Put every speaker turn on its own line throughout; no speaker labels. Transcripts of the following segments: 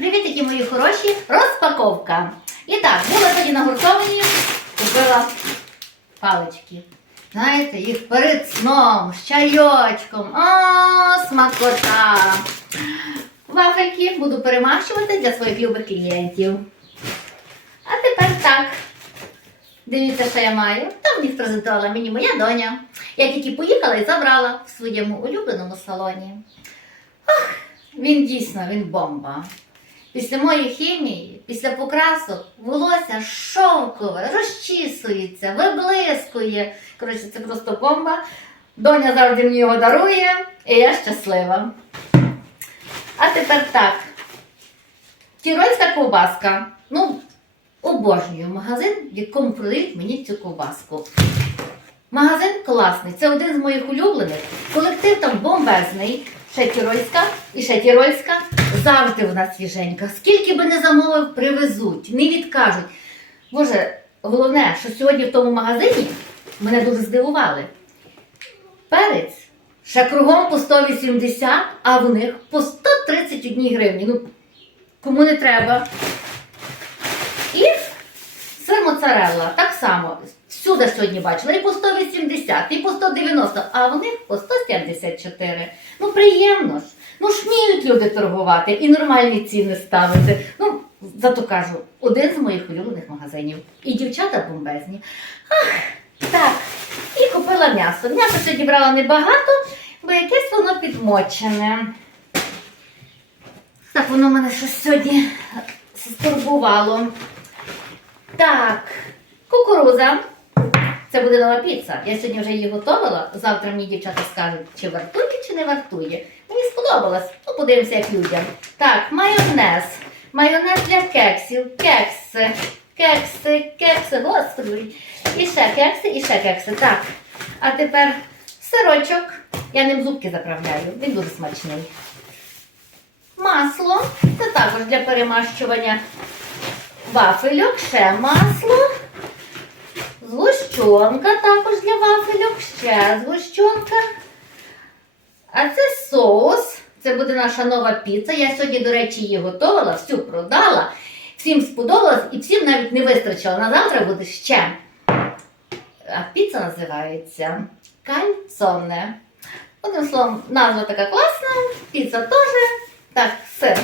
Привітики, мої хороші! Розпаковка. І так, була тоді на гуртовані, купила палички. Знаєте, їх перед сном, з чайочком. О, смакота! Вафельки буду перемащувати для своїх любих клієнтів. А тепер так. Дивіться, що я маю. Там мені презентувала мені моя доня. Я тільки поїхала і забрала в своєму улюбленому салоні. Ах, він дійсно він бомба. Після моєї хімії, після покрасок, волосся шовкове, розчісується, виблискує. Коротше, це просто бомба. Доня завжди мені його дарує, і я щаслива. А тепер так. Тірольська ковбаска. Ну, обожнюю магазин, в якому продають мені цю ковбаску. Магазин класний, це один з моїх улюблених. Колектив там бомбезний. Ще і ще тірольська. Завжди вона свіженька. Скільки би не замовив, привезуть, не відкажуть. Боже, головне, що сьогодні в тому магазині мене дуже здивували. Перець ще кругом по 180, а в них по 131 гривні. Ну, кому не треба. Сир моцарелла так само. Всюди сьогодні бачила, і по 180, і по 190, а в них по 174. Ну, приємно ж. Ну ж вміють люди торгувати і нормальні ціни ставити. Ну, зато кажу, один з моїх улюблених магазинів. І дівчата бомбезні. Ах, так. І купила м'ясо. М'ясо сьогодні брала небагато, бо якесь воно підмочене. Так, воно мене щось сьогодні стурбувало. Так, кукуруза. Це буде нова піца. Я сьогодні вже її готувала. Завтра мені дівчата скажуть, чи вартує, чи не вартує. Мені сподобалось. Ну, подивимося, як людям. Так, майонез. Майонез для кексів. Кекси. Кекси, кекси, господи. І ще кекси, і ще кекси. Так. А тепер сирочок. Я ним зубки заправляю. Він дуже смачний. Масло. Це також для перемащування вафельок, ще масло. Згущенка також для вафельок, ще згущенка. А це соус. Це буде наша нова піца. Я сьогодні, до речі, її готувала, всю продала. Всім сподобалось і всім навіть не вистачило. На завтра буде ще. А піца називається кальцоне. Одним словом, назва така класна, піца теж. Так, сир.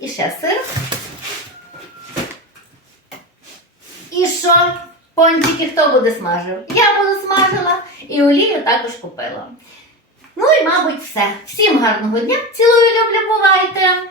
І ще сир. що пончики хто буде смажив? Я буду смажила і олію також купила. Ну і, мабуть, все. Всім гарного дня. Цілую, люблю, бувайте!